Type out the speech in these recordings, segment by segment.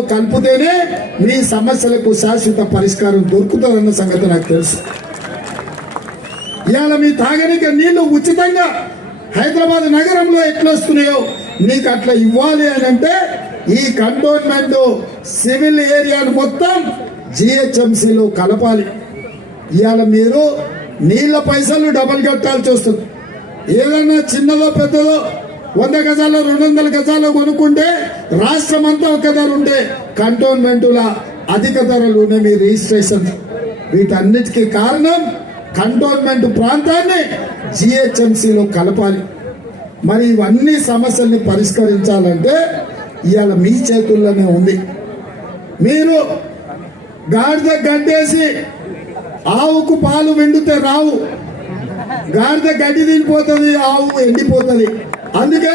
కలుపుతేనే మీ సమస్యలకు శాశ్వత పరిష్కారం దొరుకుతుందన్న సంగతి నాకు తెలుసు. ఇవాళ మీ తాగనిక నీళ్ళు ఉచితంగా హైదరాబాద్ నగరంలో ఎట్లా వస్తున్నాయో మీకు అట్లా ఇవ్వాలి అని అంటే ఈ కంటోన్మెంట్ సివిల్ ఏరియాను మొత్తం జిహెచ్ఎంసీలో కలపాలి. ఇవాళ మీరు నీళ్ళ పైసలు డబల్ కట్టాల్సి వస్తుంది. ఏదన్నా చిన్నదో పెద్దదో వంద గజాలు రెండు వందల గజాలు కొనుక్కుంటే రాష్ట్రం అంతా ఒక ధర ఉంటే కంటోన్మెంటుల అధిక ధరలు మీ రిజిస్ట్రేషన్. వీటన్నిటికీ కారణం కంటోన్మెంట్ ప్రాంతాన్ని జిహెచ్ఎంసీలో కలపాలి. మరి ఇవన్నీ సమస్యల్ని పరిష్కరించాలంటే ఇవాళ మీ చేతుల్లోనే ఉంది. మీరు గాడిద గడ్డేసి ఆవుకు పాలు వెండితే రావు. గాడిద గడ్డి తినిపోతుంది ఆవు ఎండిపోతుంది. అందుకే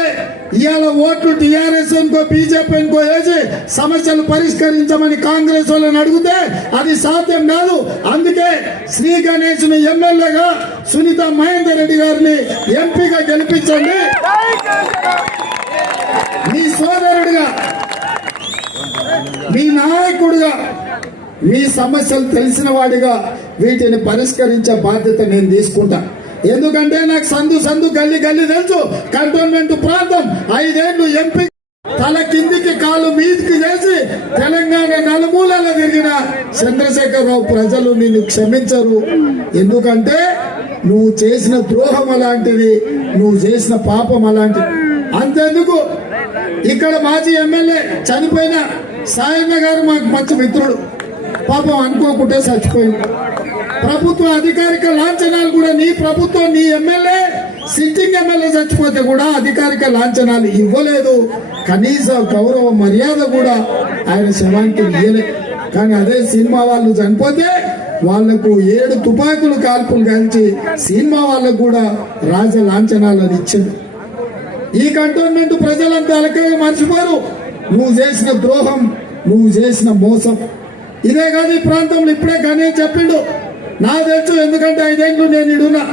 ఇవాళ ఓట్లు టీఆర్ఎస్ అనుకో బీజేపీ అనుకో వేసి సమస్యలు పరిష్కరించమని కాంగ్రెస్ వాళ్ళని అడిగితే అది సాధ్యం కాదు. అందుకే శ్రీ గణేష్ ఎమ్మెల్యేగా సునీత మహేందర్ రెడ్డి గారిని ఎంపీగా గెలిపించండి. మీ సోదరుడిగా మీ నాయకుడిగా మీ సమస్యలు తెలిసిన వాడిగా వీటిని పరిష్కరించే బాధ్యత నేను తీసుకుంటాను ఎందుకంటే నాకు సందు సందు గల్లి గల్లి తెలుసు. కంటోన్మెంట్ ప్రాంతం. ఐదేళ్ళు ఎంపీ తల కిందికి కాలు మీదికి చేసి తెలంగాణ నలుమూలలో తిరిగిన చంద్రశేఖరరావు ప్రజలు నిన్ను క్షమించరు. ఎందుకంటే నువ్వు చేసిన ద్రోహం అలాంటిది నువ్వు చేసిన పాపం అలాంటిది. అంతెందుకు? ఇక్కడ మాజీ ఎమ్మెల్యే చనిపోయిన సాయన్న గారు మాకు మంచి మిత్రుడు. పాపం అనుకోకుంటే చచ్చిపోయింది ప్రభుత్వ అధికారిక లాంఛనాలు కూడా నీ ప్రభుత్వం నీ ఎమ్మెల్యే సిట్టింగ్ ఎమ్మెల్యే చచ్చిపోతే కూడా అధికారిక లాంఛనాలు ఇవ్వలేదు. కనీస గౌరవ మర్యాద కూడా ఆయన శవానికి ఇయ్యలే. కానీ అదే సినిమా వాళ్ళు చనిపోతే వాళ్ళకు ఏడు తుపాకులు కాల్పులు కాల్చి సినిమా వాళ్ళకు కూడా రాజ లాంఛనాలను ఇచ్చింది. ఈ కంటోన్మెంట్ ప్రజలంతా అలకగా మర్చిపోరు. నువ్వు చేసిన ద్రోహం నువ్వు చేసిన మోసం. ఇదే కాదు ఈ ప్రాంతంలో ఇప్పుడే కానీ చెప్పిండు. నా తెలుసు ఎందుకంటే ఐదేళ్ళు నేను ఇడున్నా.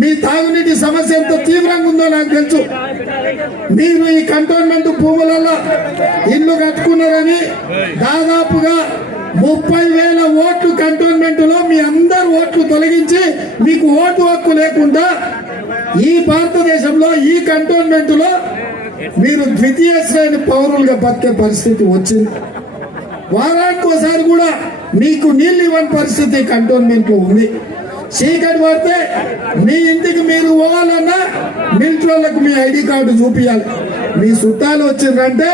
మీ తాగునీటి సమస్య ఎంత తీవ్రంగా ఉందో నాకు తెలుసు. మీరు ఈ కంటోన్మెంట్ భూములలో ఇల్లు కట్టుకున్నారని దాదాపుగా ముప్పై వేల ఓట్లు కంటోన్మెంట్లో మీ అందరు ఓట్లు తొలగించి మీకు ఓటు హక్కు లేకుండా ఈ భారతదేశంలో ఈ కంటోన్మెంట్లో మీరు ద్వితీయ శ్రేణి పౌరులుగా బతికే పరిస్థితి వచ్చింది. వారానికి ఒకసారి కూడా మీకు నీళ్ళు ఇవ్వని పరిస్థితి కంటోన్మెంట్లో ఉంది. చీకటి పడితే మీ ఇంటికి మీరు పోవాలన్నా మిలిటరీలకు మీ ఐడి కార్డు చూపించాలి మీ చుట్టాలు వచ్చిందంటే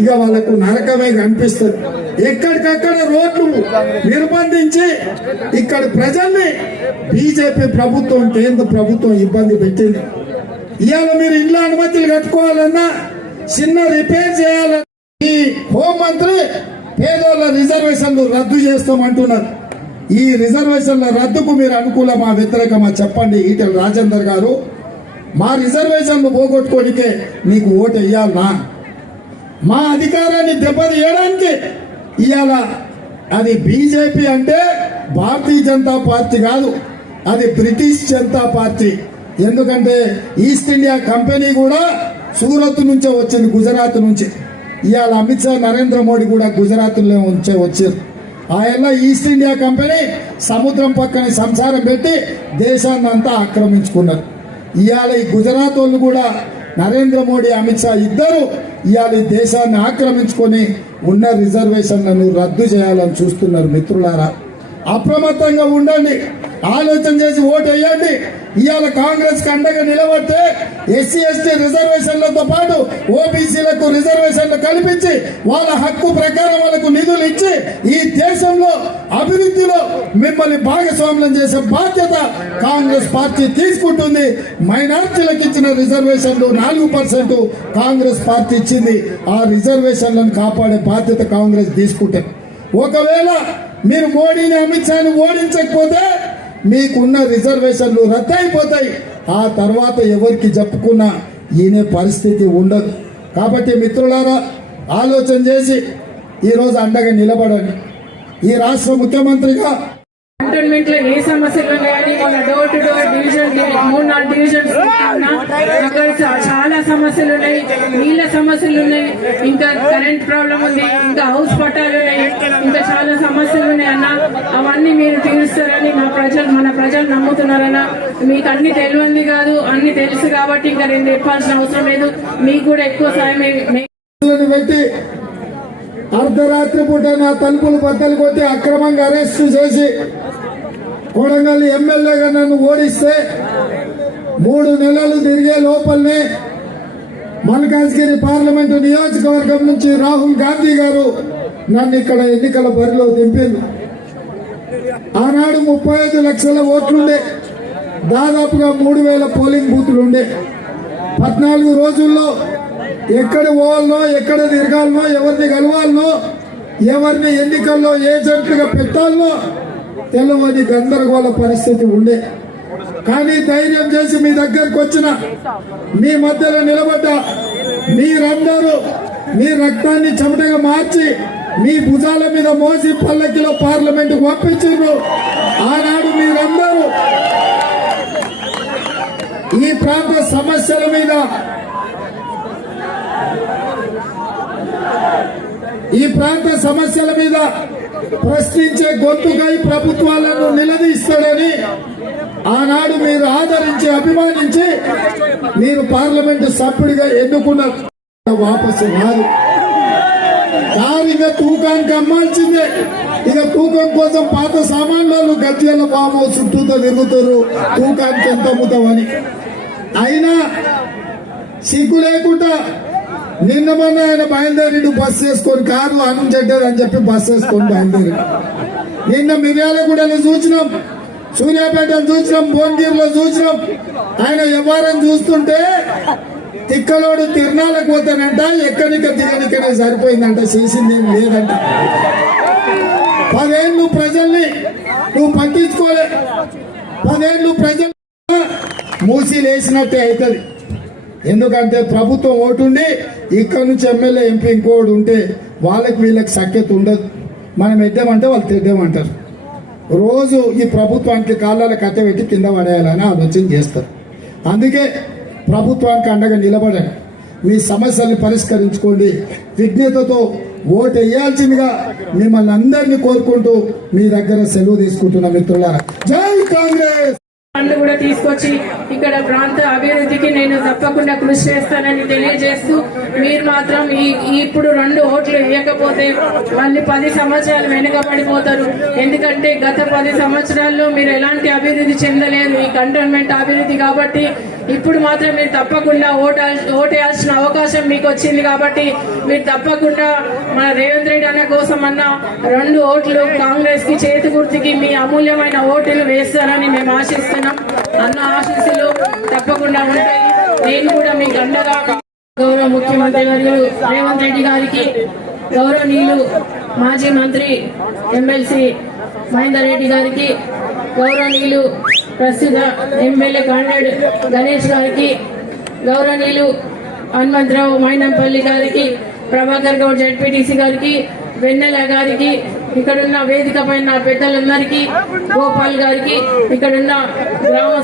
ఇక వాళ్ళకు నరకమే కనిపిస్తుంది. ఎక్కడికక్కడ రోడ్లు నిర్బంధించి ఇక్కడ ప్రజల్ని బీజేపీ ప్రభుత్వం కేంద్ర ప్రభుత్వం ఇబ్బంది పెట్టింది. ఇవాళ మీరు ఇళ్ళ అనుమతులు కట్టుకోవాలన్నా చిన్న రిపేర్ చేయాలన్నా ఈ హోంమంత్రి పేదోళ్ళ రిజర్వేషన్లు రద్దు చేస్తామంటున్నారు. ఈ రిజర్వేషన్ల రద్దుకు మీరు అనుకూలమా వ్యతిరేకమా చెప్పండి ఈటెల రాజేందర్ గారు. మా రిజర్వేషన్లు పోగొట్టుకోనికే నీకు ఓటు వేయాలనా? మా అధికారాన్ని దెబ్బతీయడానికి ఇవాళ అది బీజేపీ అంటే భారతీయ జనతా పార్టీ కాదు అది బ్రిటిష్ జనతా పార్టీ. ఎందుకంటే ఈస్ట్ ఇండియా కంపెనీ కూడా సూరత్ నుంచే వచ్చింది గుజరాత్ నుంచి. ఇవాళ అమిత్ షా నరేంద్ర మోడీ కూడా గుజరాత్లో ఉంచే వచ్చారు. ఆయన ఈస్ట్ ఇండియా కంపెనీ సముద్రం పక్కన సంసారం పెట్టి దేశాన్ని అంతా ఆక్రమించుకున్నారు. ఇవాళ ఈ గుజరాత్ వాళ్ళు కూడా నరేంద్ర మోడీ అమిత్ షా ఇద్దరు ఇవాళ ఈ దేశాన్ని ఆక్రమించుకొని ఉన్న రిజర్వేషన్లను రద్దు చేయాలని చూస్తున్నారు మిత్రులారా. అప్రమత్తంగా ఉండండి. ఆలోచన చేసి ఓటు వేయండి. ఇవాళ కాంగ్రెస్ అండగా నిలబడితే ఎస్సీ ఎస్టీ రిజర్వేషన్లతో పాటు ఓబీసీలకు రిజర్వేషన్లు కల్పించి వాళ్ళ హక్కు ప్రకారం వాళ్ళకు నిధులు ఇచ్చి ఈ దేశంలో అభివృద్ధిలో మిమ్మల్ని భాగస్వామ్యం చేసే బాధ్యత కాంగ్రెస్ పార్టీ తీసుకుంటుంది. మైనార్టీలకు ఇచ్చిన రిజర్వేషన్లు నాలుగు పర్సెంట్ కాంగ్రెస్ పార్టీ ఇచ్చింది. ఆ రిజర్వేషన్లను కాపాడే బాధ్యత కాంగ్రెస్ తీసుకుంటే. ఒకవేళ మీరు మోడీని అమిత్ షాని ఓడించకపోతే మీకున్న రిజర్వేషన్లు రద్దయిపోతాయి. ఆ తర్వాత ఎవరికి చెప్పుకున్నా ఈయనే పరిస్థితి ఉండదు. కాబట్టి మిత్రులారా ఆలోచన చేసి ఈరోజు అండగా నిలబడండి. ఈ రాష్ట్ర ముఖ్యమంత్రిగా కంటోన్మెంట్లో ఏ సమస్యలు ఉన్నాయని మన డోర్ టు డోర్ డివిజన్ మూడు నాలుగు డివిజన్స్ అక్కడ చాలా సమస్యలు ఉన్నాయి. నీళ్ళ సమస్యలు ఉన్నాయి. ఇంకా కరెంట్ ప్రాబ్లం ఉంది. ఇంకా హౌస్ పట్టాలు ఉన్నాయి. ఇంకా చాలా సమస్యలు ఉన్నాయి అన్న. అవన్నీ మీరు తీరుస్తారని మా ప్రజలు మన ప్రజలు నమ్ముతున్నారన్న. మీకు అన్ని తెలియంది కాదు అన్ని తెలుసు కాబట్టి ఇంకా నేను చెప్పాల్సిన అవసరం లేదు. మీకు కూడా ఎక్కువ సాయం మే- అర్ధరాత్రి పూట నా తలుపులు బద్దలు కొట్టి అక్రమంగా అరెస్టు చేసి కొడంగల్ ఎమ్మెల్యేగా నన్ను ఓడిస్తే మూడు నెలలు తిరిగే లోపలనే మల్కాజ్గిరి పార్లమెంటు నియోజకవర్గం నుంచి రాహుల్ గాంధీ గారు నన్ను ఇక్కడ ఎన్నికల బరిలో దింపింది ఆనాడు ముప్పై ఐదు లక్షల ఓట్లుండే. దాదాపుగా మూడు వేల పోలింగ్ బూతులుండే. పద్నాలుగు రోజుల్లో ఎక్కడ పోవాలనో ఎక్కడ తిరగాలనో ఎవరిని కలవాలనో ఎవరిని ఎన్నికల్లో ఏజెంట్లుగా పెట్టాలనో తెలియని గందరగోళ పరిస్థితి ఉండే. కానీ ధైర్యం చేసి మీ దగ్గరకు వచ్చిన మీ మధ్యలో నిలబడ్డ మీరందరూ మీ రక్తాన్ని చెమటగా మార్చి మీ భుజాల మీద మోసి పల్లకిలో పార్లమెంటుకు పంపించారు ఆనాడు మీరందరూ ఈ ప్రాంత సమస్యల మీద ఈ ప్రాంత సమస్యల మీద ప్రశ్నించే గొంతుకై ప్రభుత్వాలను నిలదీస్తాడని ఆనాడు మీరు ఆదరించి అభిమానించి మీరు పార్లమెంటు సభ్యుడిగా ఎన్నుకున్న వాపసు రాదు కారు ఇక తూకానికి అమ్మాల్సిందే. ఇక తూకం కోసం పాత సామాన్లు గజ్జల బాము చుట్టూతో తిరుగుతారు. తూకానికి ఎంత అమ్ముతామని. అయినా సిగ్గు లేకుండా నిన్న మొన్న ఆయన బయలుదేరి బస్ చేసుకొని కారు అన్నం చెడ్డారు అని చెప్పి బస్ వేసుకొని బయలుదేరి నిన్న మిర్యాలగూడలో చూసినాం సూర్యాపేటను చూసినాం భువనగిరిలో చూసినాం. ఆయన వ్యవహారం చూస్తుంటే తిక్కలోడు తిరణాలకు పోతానంట ఎక్కడిక దిగనికనే సరిపోయిందంట చేసింది ఏం లేదంట. పదేళ్ళు ప్రజల్ని నువ్వు పట్టించుకోలే. పదేళ్ళు ప్రజలు మూసి లేచినట్టే అవుతుంది. ఎందుకంటే ప్రభుత్వం ఓటుండి ఇక్కడ నుంచి ఎమ్మెల్యే ఎంపీ ఇంకోటి ఉంటే వాళ్ళకి వీళ్ళకి సఖ్యత ఉండదు. మనం ఎద్దామంటే వాళ్ళు తెద్దామంటారు. రోజు ఈ ప్రభుత్వానికి కాళ్ళ కట్టె పెట్టి కింద పడేయాలని ఆలోచన చేస్తారు. అందుకే ప్రభుత్వానికి అండగా నిలబడండి మీ సమస్యల్ని పరిష్కరించుకోండి. విజ్ఞతతో ఓటు వేయాల్సిందిగా మిమ్మల్ని అందరినీ కోరుకుంటూ మీ దగ్గర సెలవు తీసుకుంటున్న మిత్రులారా. జై కాంగ్రెస్! ఫండ్ కూడా తీసుకొచ్చి ఇక్కడ ప్రాంత అభివృద్ధికి నేను తప్పకుండా కృషి చేస్తానని తెలియజేస్తూ మీరు మాత్రం ఈ ఇప్పుడు రెండు ఓట్లు వేయకపోతే మళ్ళీ పది సంవత్సరాలు వెనుకబడిపోతారు. ఎందుకంటే గత పది సంవత్సరాల్లో మీరు ఎలాంటి అభివృద్ధి చెందలేదు. ఈ కంటోన్మెంట్ అభివృద్ధి కాబట్టి ఇప్పుడు మాత్రం మీరు తప్పకుండా ఓట ఓటేయాల్సిన అవకాశం మీకు వచ్చింది కాబట్టి మీరు తప్పకుండా మన రేవంత్ రెడ్డి అన్న కోసం అన్న రెండు ఓట్లు కాంగ్రెస్కి చేతి గుర్తుకి మీ అమూల్యమైన ఓటులు వేస్తారని మేము ఆశిస్తున్నాం. అన్న ఆశీస్సులు తప్పకుండా ఉంటాయి. నేను కూడా మీకు అండగా గౌరవ ముఖ్యమంత్రి గారు రేవంత్ రెడ్డి గారికి గౌరవనీయులు మాజీ మంత్రి ఎమ్మెల్సీ మహేందర్ రెడ్డి గారికి గౌరవనీయులు ప్రస్తుత ఎమ్మెల్యే కాండేడ్ గణేష్ గారికి గౌరవనీయులు హనుమంతరావు మైనంపల్లి గారికి ప్రభాకర్ గౌడ్ జడ్పీటీసీ గారికి వెన్నెల గారికి ఇక్కడున్న వేదిక పైన పెద్దలందరికీ గోపాల్ గారికి ఇక్కడున్న గ్రామ